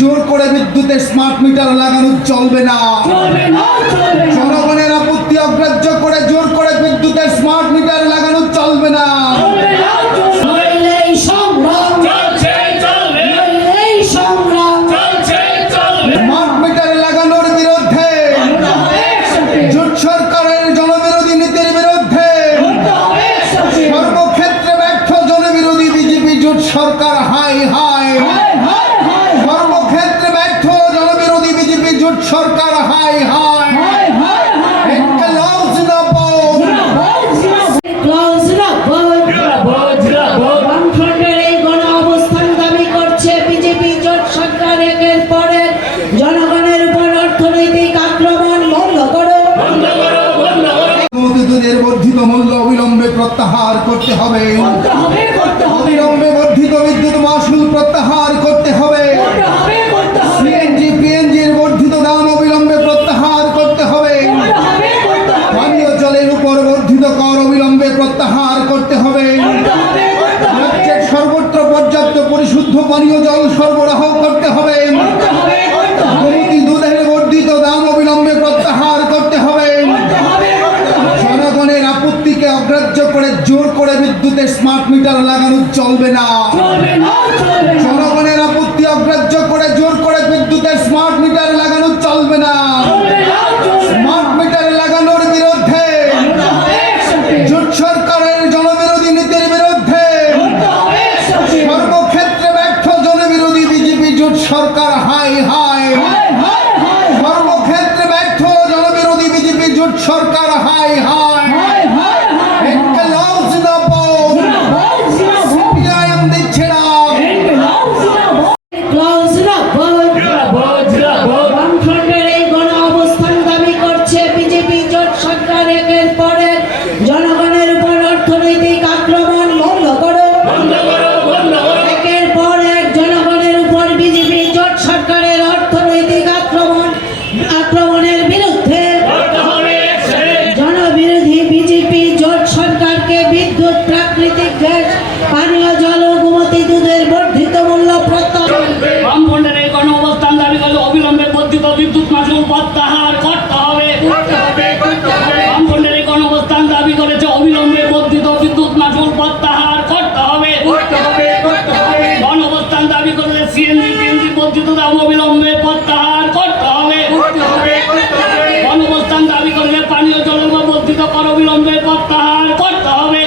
জোর করে বিদ্যুতের স্মার্ট মিটার লাগানো চলবে না। জনগণের আপত্তি অগ্রাহ্য করে জোর করে বিদ্যুতের স্মার্ট মিটার লাগানো চলবে না। চলবে না চলবে দুধের বর্ধিত মূল্য অবিলম্বে প্রত্যাহার করতে হবে। অবিলম্বে বর্ধিত বিদ্যুৎ মাসুল প্রত্যাহার করতে হবে। সিএনজি বর্ধিত দাম অবিলম্বে প্রত্যাহার করতে হবে। পানীয় জলের উপর বর্ধিত কর অবিলম্বে প্রত্যাহার করতে হবে। করতে হবে। রাজ্যের সর্বত্র পর্যাপ্ত পরিশুদ্ধ পানীয় জল সরবরাহ করতে হবে করতে হবে করতে হবে গোমতী দুধের বর্ধিত দাম অবিলম্বে প্রত্যাহার করতে হবে করতে হবে করতে হবে জনগণের আপত্তিকে অগ্রাহ্য করে জোর করে বিদ্যুতের স্মার্ট মিটার লাগানো চলবে না। জনগণের আপত্তি অগ্রাহ্য করে জোর করে বিদ্যুতের স্মার্ট মিটার লাগানো চলবে না। স্মার্ট মিটার লাগানোর বিরুদ্ধে জোট সরকারের জনবিরোধী নীতির বিরুদ্ধে সর্বক্ষেত্রে ব্যর্থ জনবিরোধী বিজেপি জোট সরকার হাই হাই প্রত্যাহার করতে হবে। দাবি করেছে অবিলম্বে বর্ধিত বিদ্যুৎ করতে হবে। গণবস্থান দাবি করলে সিএনজি টিএনজি বর্ধিত দাম অবিলম্বে প্রত্যাহার করতে হবে। গণবস্থান দাবি করলে পানীয় জল বর্ধিত কর অবিলম্বে প্রত্যাহার করতে হবে।